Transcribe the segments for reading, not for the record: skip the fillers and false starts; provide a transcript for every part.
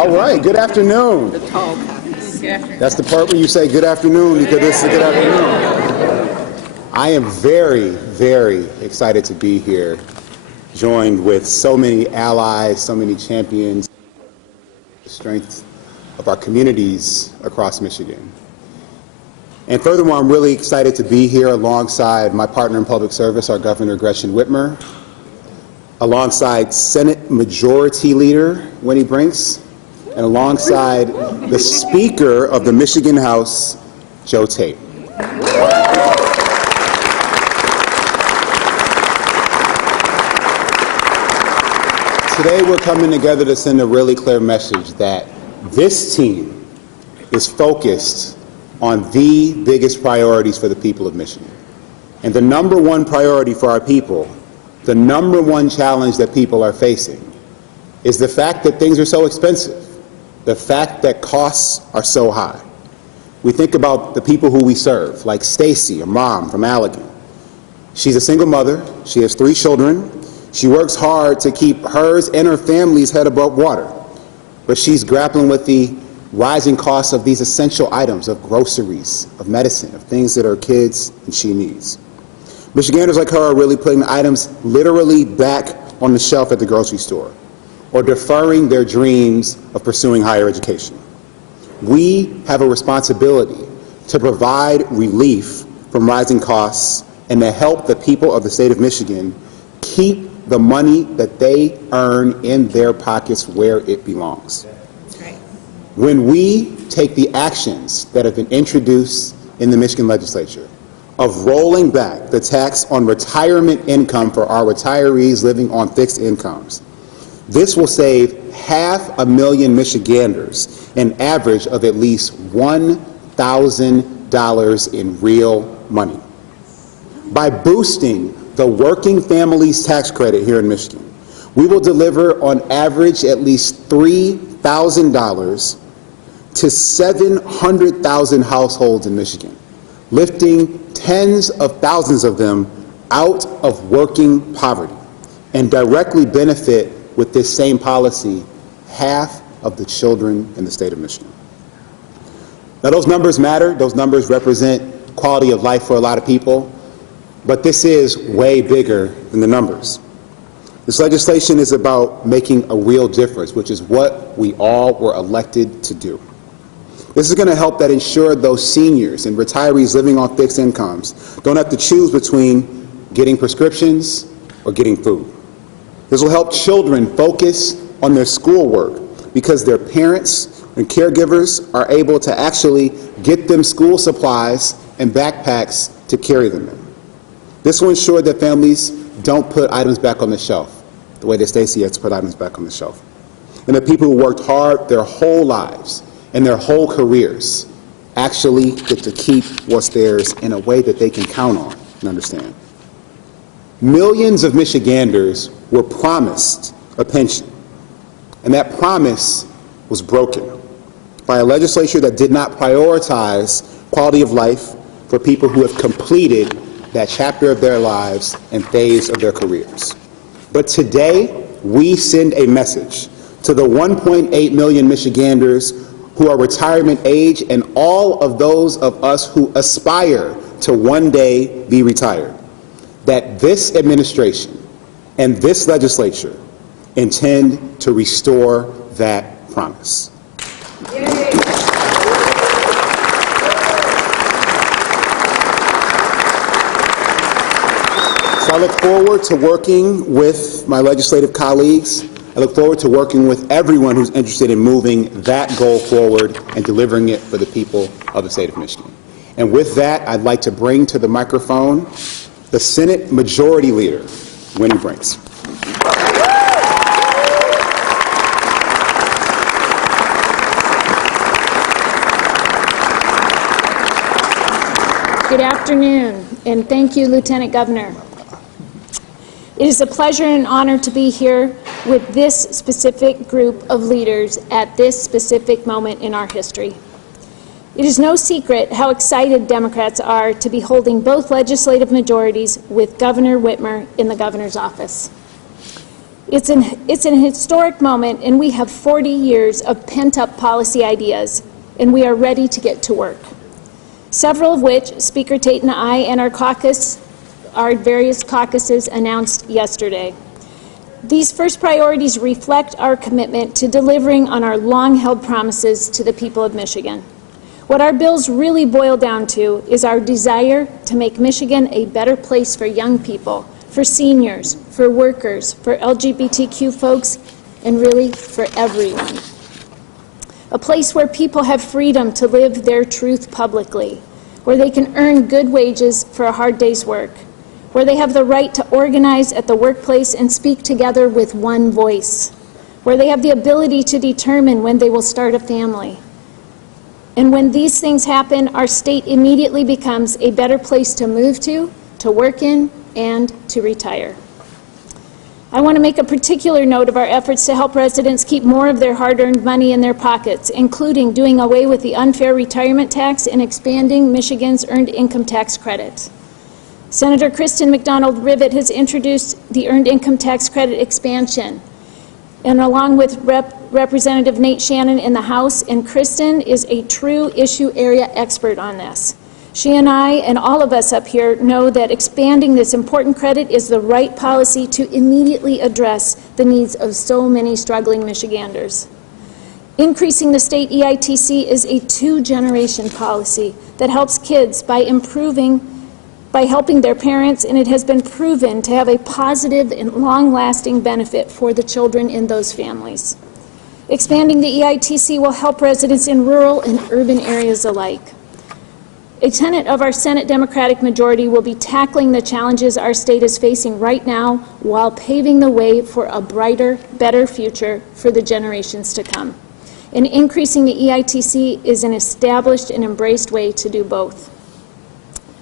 All right, good afternoon. The tall copies. That's the part where you say good afternoon because this is good afternoon. I am very, very excited to be here, joined with so many allies, so many champions, the strength of our communities across Michigan. And furthermore, I'm really excited to be here alongside my partner in public service, our Governor Whitmer, alongside Senate Majority Leader Brinks, and alongside the Speaker of the Michigan House, Tate. Today we're coming together to send a really clear message that this team is focused on the biggest priorities for the people of Michigan. And the number one priority for our people, the number one challenge that people are facing, is the fact that things are so expensive, the fact that costs are so high. We think about the people who we serve, like Stacy, a mom from Allegan. She's a single mother, she has 3 children, she works hard to keep hers and her family's head above water, but she's grappling with the rising costs of these essential items, of groceries, of medicine, of things that her kids and she needs. Michiganders like her are really putting items literally back on the shelf at the grocery store, or deferring their dreams of pursuing higher education. We have a responsibility to provide relief from rising costs and to help the people of the state of Michigan keep the money that they earn in their pockets where it belongs. When we take the actions that have been introduced in the Michigan legislature of rolling back the tax on retirement income for our retirees living on fixed incomes, this will save 500,000 Michiganders an average of at least $1,000 in real money. By boosting the working families tax credit here in Michigan, we will deliver on average at least $3,000 to 700,000 households in Michigan, lifting tens of thousands of them out of working poverty, and directly benefit with this same policy half of the children in the state of Michigan. Now, those numbers matter. Those numbers represent quality of life for a lot of people, but this is way bigger than the numbers. This legislation is about making a real difference, which is what we all were elected to do. This is going to help that ensure those seniors and retirees living on fixed incomes don't have to choose between getting prescriptions or getting food. This will help children focus on their schoolwork because their parents and caregivers are able to actually get them school supplies and backpacks to carry them in. This will ensure that families don't put items back on the shelf the way that Stacy has to put items back on the shelf. And the people who worked hard their whole lives and their whole careers actually get to keep what's theirs in a way that they can count on and understand. Millions of Michiganders were promised a pension, and that promise was broken by a legislature that did not prioritize quality of life for people who have completed that chapter of their lives and phase of their careers. But today, we send a message to the 1.8 million Michiganders who are retirement age and all of those of us who aspire to one day be retired, that this administration and this legislature intend to restore that promise. Yay. So I look forward to working with my legislative colleagues. I look forward to working with everyone who's interested in moving that goal forward and delivering it for the people of the state of Michigan. And with that, I'd like to bring to the microphone the Senate Majority Leader, Brinks. Good afternoon, and thank you, Lieutenant Governor. It is a pleasure and honor to be here with this specific group of leaders at this specific moment in our history. It is no secret how excited Democrats are to be holding both legislative majorities with Governor Whitmer in the governor's office. It's an historic moment, and we have 40 years of pent-up policy ideas, and we are ready to get to work. Several of which Speaker Tate and I and our various caucuses announced yesterday. These first priorities reflect our commitment to delivering on our long-held promises to the people of Michigan. What our bills really boil down to is our desire to make Michigan a better place for young people, for seniors, for workers, for LGBTQ folks, and really for everyone. A place where people have freedom to live their truth publicly, where they can earn good wages for a hard day's work, where they have the right to organize at the workplace and speak together with one voice, where they have the ability to determine when they will start a family. And when these things happen, our state immediately becomes a better place to move to work in, and to retire. I want to make a particular note of our efforts to help residents keep more of their hard-earned money in their pockets, including doing away with the unfair retirement tax and expanding Michigan's earned income tax credit. Senator Kristen McDonald-Rivet has introduced the earned income tax credit expansion, and along with Representative Nate Shannon in the House, and Kristen is a true issue area expert on this. She and I and all of us up here know that expanding this important credit is the right policy to immediately address the needs of so many struggling Michiganders. Increasing the state EITC is a two-generation policy that helps kids by helping their parents, and it has been proven to have a positive and long-lasting benefit for the children in those families. Expanding the EITC will help residents in rural and urban areas alike. A tenet of our Senate Democratic majority will be tackling the challenges our state is facing right now while paving the way for a brighter, better future for the generations to come. And increasing the EITC is an established and embraced way to do both.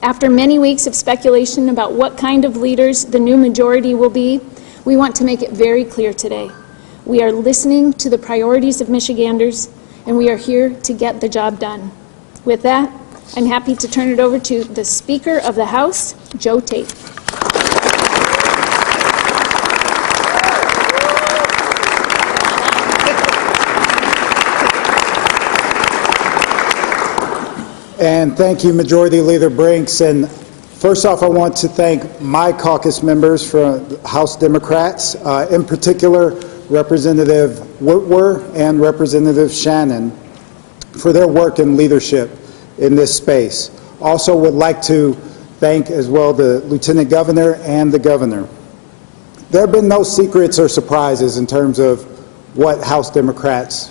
After many weeks of speculation about what kind of leaders the new majority will be, we want to make it very clear today. We are listening to the priorities of Michiganders, and we are here to get the job done. With that, I'm happy to turn it over to the Speaker of the House, Joe Tate. And thank you, Majority Leader Brinks. And first off, I want to thank my caucus members from House Democrats, in particular Representative Whitmer and Representative Shannon, for their work and leadership in this space. Also would like to thank as well the Lieutenant Governor and the Governor. There have been no secrets or surprises in terms of what House Democrats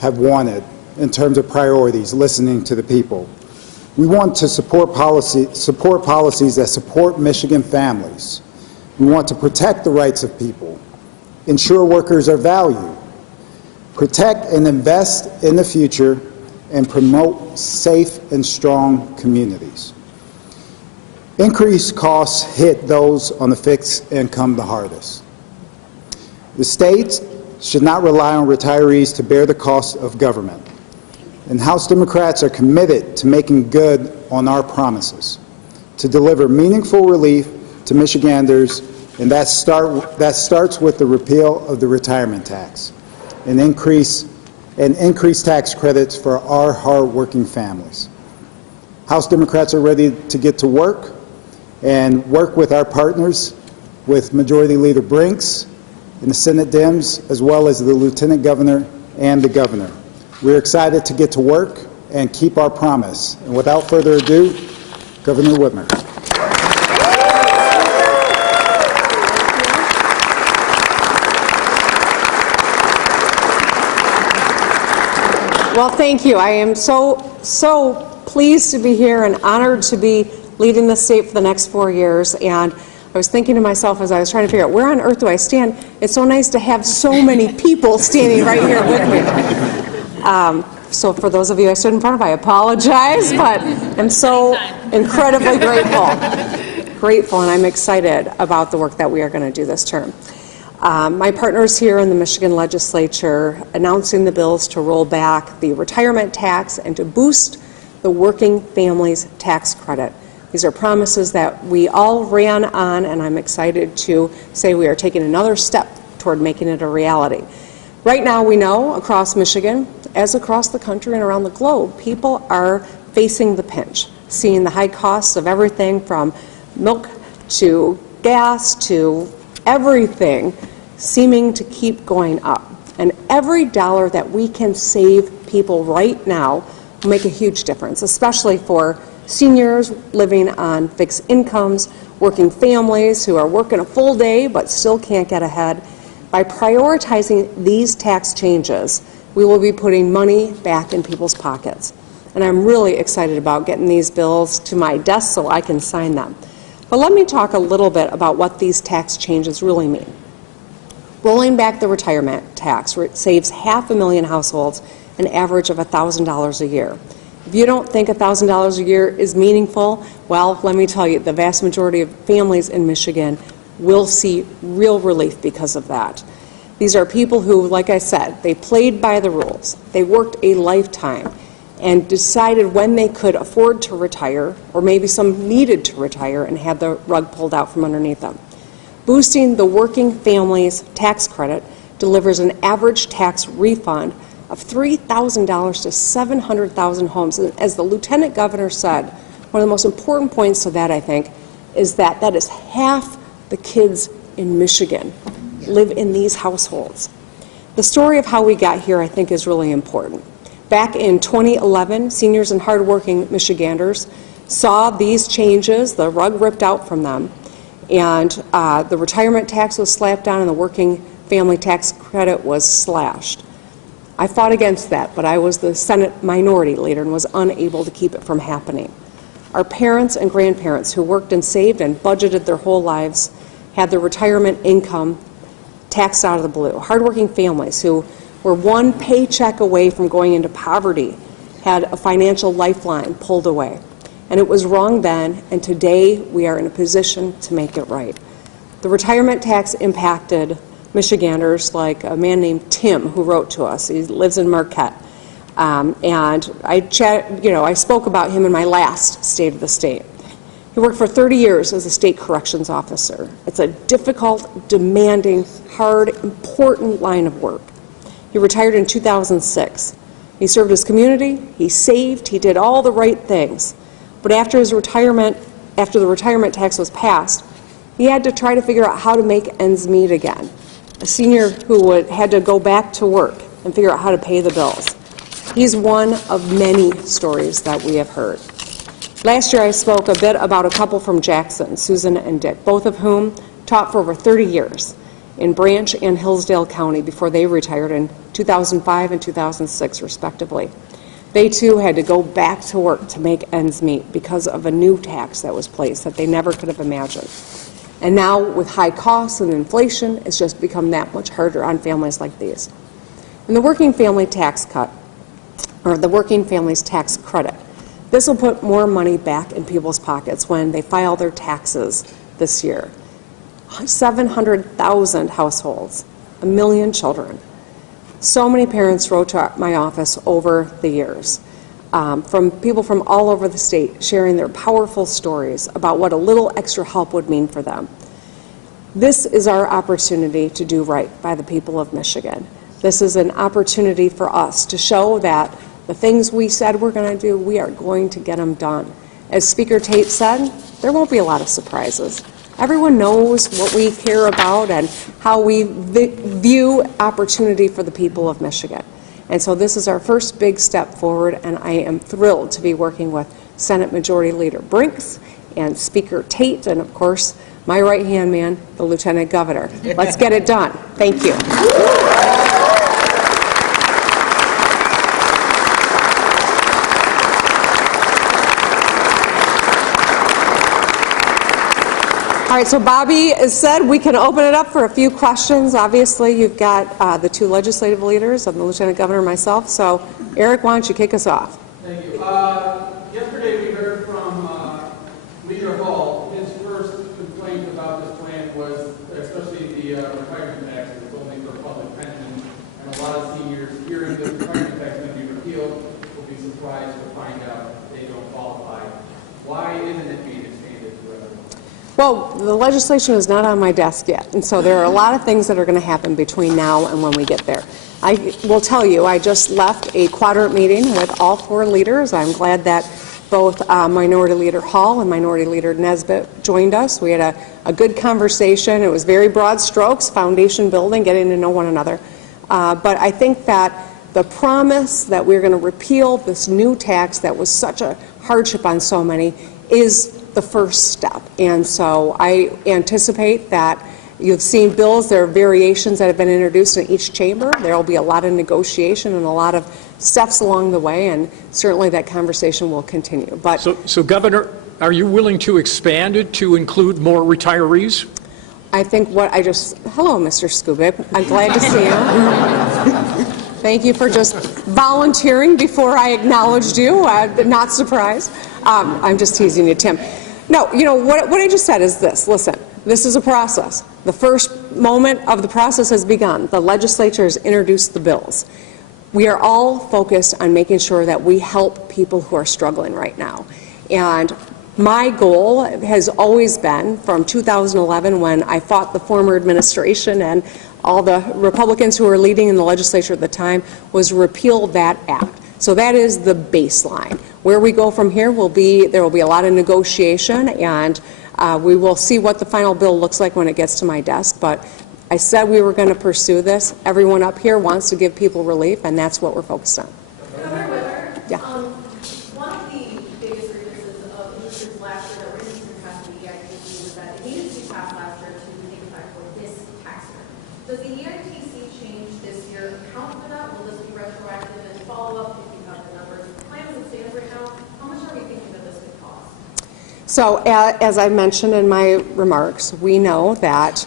have wanted in terms of priorities, listening to the people. We want to support policies that support Michigan families. We want to protect the rights of people, ensure workers are valued, protect and invest in the future, and promote safe and strong communities. Increased costs hit those on the fixed income the hardest. The states should not rely on retirees to bear the cost of government. And House Democrats are committed to making good on our promises, to deliver meaningful relief to Michiganders, and that starts with the repeal of the retirement tax and increased tax credits for our hard-working families. House Democrats are ready to get to work and work with our partners, with Majority Leader Brinks and the Senate Dems, as well as the Lieutenant Governor and the Governor. We're excited to get to work and keep our promise. And without further ado, Governor Whitmer. Well, thank you. I am so pleased to be here and honored to be leading the state for the next 4 years. And I was thinking to myself as I was trying to figure out where on earth do I stand, it's so nice to have so many people standing right here with me. So for those of you I stood in front of, I apologize, but I'm so incredibly grateful, and I'm excited about the work that we are going to do this term. My partners here in the Michigan legislature announcing the bills to roll back the retirement tax and to boost the working families tax credit. These are promises that we all ran on, and I'm excited to say we are taking another step toward making it a reality. Right now, we know across Michigan, as across the country and around the globe, people are facing the pinch, seeing the high costs of everything from milk to gas to everything seeming to keep going up. And every dollar that we can save people right now will make a huge difference, especially for seniors living on fixed incomes, working families who are working a full day but still can't get ahead. By prioritizing these tax changes, we will be putting money back in people's pockets. And I'm really excited about getting these bills to my desk so I can sign them. But let me talk a little bit about what these tax changes really mean. Rolling back the retirement tax saves 500,000 households an average of $1,000 a year. If you don't think $1,000 a year is meaningful, well, let me tell you, the vast majority of families in Michigan will see real relief because of that. These are people who, like I said, they played by the rules. They worked a lifetime and decided when they could afford to retire, or maybe some needed to retire and had the rug pulled out from underneath them. Boosting the working families tax credit delivers an average tax refund of $3,000 to 700,000 homes. And as the Lieutenant Governor said, one of the most important points to that, I think, is that that is half the kids in Michigan live in these households. The story of how we got here, I think, is really important. Back in 2011, seniors and hardworking Michiganders saw these changes, the rug ripped out from them, and the retirement tax was slapped down and the working family tax credit was slashed. I fought against that, but I was the Senate minority leader and was unable to keep it from happening. Our parents and grandparents who worked and saved and budgeted their whole lives had their retirement income taxed out of the blue. Hardworking families who were one paycheck away from going into poverty had a financial lifeline pulled away. And it was wrong then, and today we are in a position to make it right. The retirement tax impacted Michiganders like a man named Tim who wrote to us. He lives in Marquette. And I spoke about him in my last State of the State. He worked for 30 years as a state corrections officer. It's a difficult, demanding, hard, important line of work. He retired in 2006. He served his community, he saved, he did all the right things. But after the retirement tax was passed, he had to try to figure out how to make ends meet again. A senior who had to go back to work and figure out how to pay the bills. He's one of many stories that we have heard. Last year I spoke a bit about a couple from Jackson, Susan and Dick, both of whom taught for over 30 years in Branch and Hillsdale County before they retired in 2005 and 2006, respectively. They too had to go back to work to make ends meet because of a new tax that was placed that they never could have imagined. And now with high costs and inflation, it's just become that much harder on families like these. And the working family tax cut, or the working families tax credit, this will put more money back in people's pockets when they file their taxes this year. 700,000 households, 1 million children. So many parents wrote to my office over the years, from people from all over the state sharing their powerful stories about what a little extra help would mean for them. This is our opportunity to do right by the people of Michigan. This is an opportunity for us to show that the things we said we're going to do, we are going to get them done. As Speaker Tate said, there won't be a lot of surprises. Everyone knows what we care about and how we view opportunity for the people of Michigan. And so this is our first big step forward, and I am thrilled to be working with Senate Majority Leader Brinks and Speaker Tate, and of course, my right-hand man, the Lieutenant Governor. Let's get it done. Thank you. All right, so Bobby has said we can open it up for a few questions. Obviously, you've got the two legislative leaders, the Lieutenant Governor and myself. So, Eric, why don't you kick us off? Thank you. Yesterday we heard from Leader Hall. His first complaint about this plan was, especially the retirement tax, is only for public pensions. And a lot of seniors hearing the retirement tax going to be repealed will be surprised to find out they don't qualify. Why isn't it being expanded to everyone? Well, the legislation is not on my desk yet, and so there are a lot of things that are going to happen between now and when we get there. I will tell you, I just left a quadrant meeting with all 4 leaders. I'm glad that both Minority Leader Hall and Minority Leader Nesbitt joined us. We had a good conversation. It was very broad strokes, foundation building, getting to know one another. But I think that the promise that we're going to repeal this new tax that was such a hardship on so many is the first step. And so I anticipate that you've seen bills, there are variations that have been introduced in each chamber. There will be a lot of negotiation and a lot of steps along the way, and certainly that conversation will continue. But So Governor, are you willing to expand it to include more retirees? I think hello, Mr. Skubik. I'm glad to see you. Thank you for just volunteering before I acknowledged you. Not surprised. I'm just teasing you, Tim. No, what I just said is this. Listen, this is a process. The first moment of the process has begun. The legislature has introduced the bills. We are all focused on making sure that we help people who are struggling right now. And my goal has always been, from 2011 when I fought the former administration and all the Republicans who were leading in the legislature at the time, was repeal that act. So that is the baseline. Where we go from here there will be a lot of negotiation, and we will see what the final bill looks like when it gets to my desk. But I said we were going to pursue this. Everyone up here wants to give people relief, and that's what we're focused on. Governor Whitmer, Yeah. one of the biggest grievances of initiatives last year that were introduced past the EITC was that it needed to be passed last year to take effect for this tax year. Does the EITC change this year account for that? Will this be retroactive and follow up if you have the numbers? The plan as it stands right now, how much are we thinking that this could cost? So as I mentioned in my remarks, we know that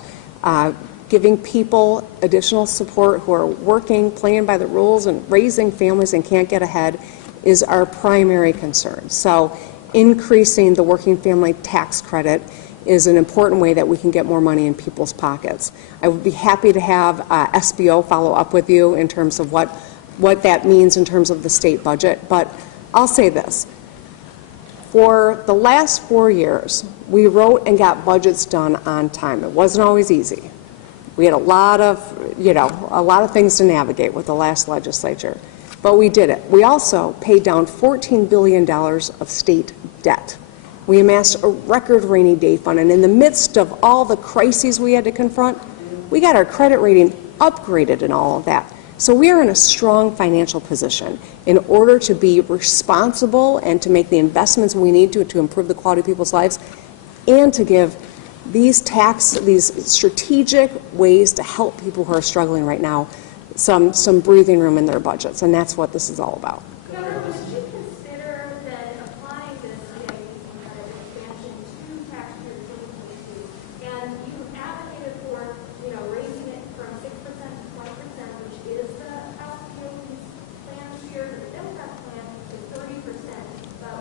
giving people additional support who are working, playing by the rules, and raising families and can't get ahead is our primary concern. So increasing the working family tax credit is an important way that we can get more money in people's pockets. I would be happy to have SBO follow up with you in terms of what that means in terms of the state budget. But I'll say this. For the last 4 years, we wrote and got budgets done on time. It wasn't always easy. We had a lot of things to navigate with the last legislature, but we did it. We also paid down $14 billion of state debt. We amassed a record rainy day fund, and in the midst of all the crises we had to confront, we got our credit rating upgraded and all of that. So we are in a strong financial position in order to be responsible and to make the investments we need to improve the quality of people's lives, and to give these strategic ways to help people who are struggling right now some breathing room in their budgets, and that's what this is all about. Governor, would you consider then applying this EITC credit expansion to tax year 2022? And you advocated for, raising it from 6% to 20%, which is the House Committee's plan this year. The Democrat plan is 30%.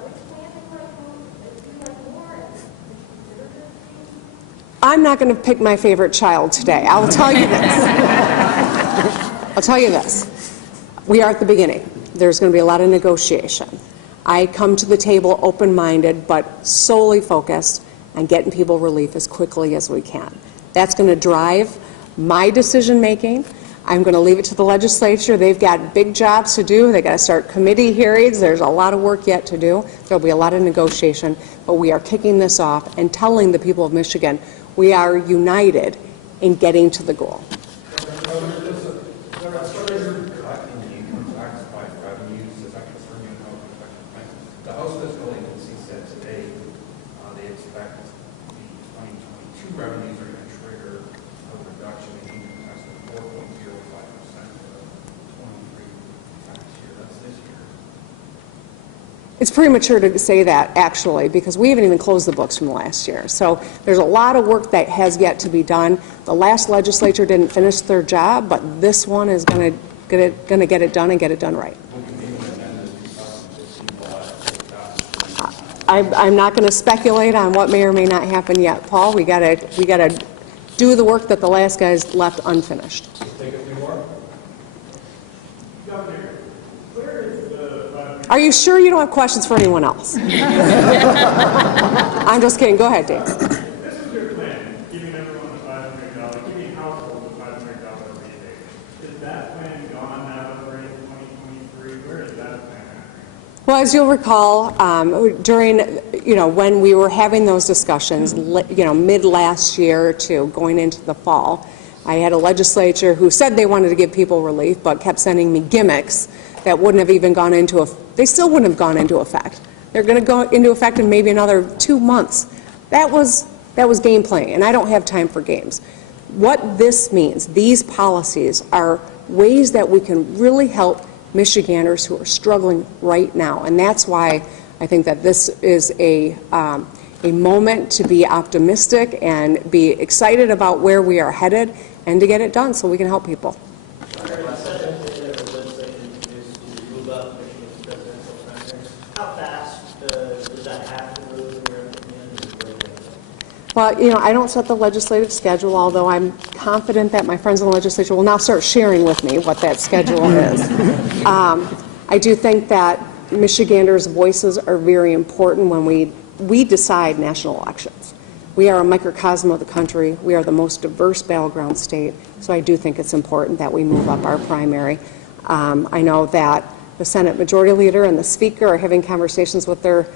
Which plan do you like more? Do you like more? And would you consider this? I'm not going to pick my favorite child today. I'll tell you this. We are at the beginning. There's going to be a lot of negotiation. I come to the table open-minded, but solely focused on getting people relief as quickly as we can. That's going to drive my decision-making. I'm going to leave it to the legislature. They've got big jobs to do. They've got to start committee hearings. There's a lot of work yet to do. There'll be a lot of negotiation, but we are kicking this off and telling the people of Michigan we are united in getting to the goal. The House Fiscal Agency said today they expect the 2022 revenues are going to trigger a reduction in income tax of 4.05% for the 23 tax year. That's this year. It's premature to say that, actually, because we haven't even closed the books from last year. So there's a lot of work that has yet to be done. The last legislature didn't finish their job, but this one is going to get it done and get it done right. I'm not going to speculate on what may or may not happen yet, Paul. We got to do the work that the last guys left unfinished. Are you sure you don't have questions for anyone else? I'm just kidding. Go ahead, Dave. This is Well, as you'll recall, during, when we were having those discussions, mid last year to going into the fall, I had a legislature who said they wanted to give people relief, but kept sending me gimmicks that wouldn't have even gone into, they still wouldn't have gone into effect. They're going to go into effect in maybe another 2 months. That was game playing, and I don't have time for games. What this means, these policies are ways that we can really help Michiganders who are struggling right now, and that's why I think that this is a moment to be optimistic and be excited about where we are headed and to get it done so we can help people. How fast does that have to move in your opinion? Well, I don't set the legislative schedule, although I'm confident that my friends in the legislature will now start sharing with me what that schedule is. I do think that Michiganders' voices are very important when we decide national elections. We are a microcosm of the country. We are the most diverse battleground state, so I do think it's important that we move up our primary. I know that the Senate Majority Leader and the Speaker are having conversations with the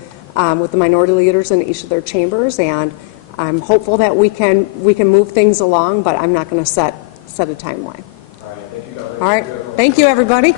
minority leaders in each of their chambers, and I'm hopeful that we can move things along, but I'm not going to set a timeline. All right, thank you, Governor. All right, thank you, everybody.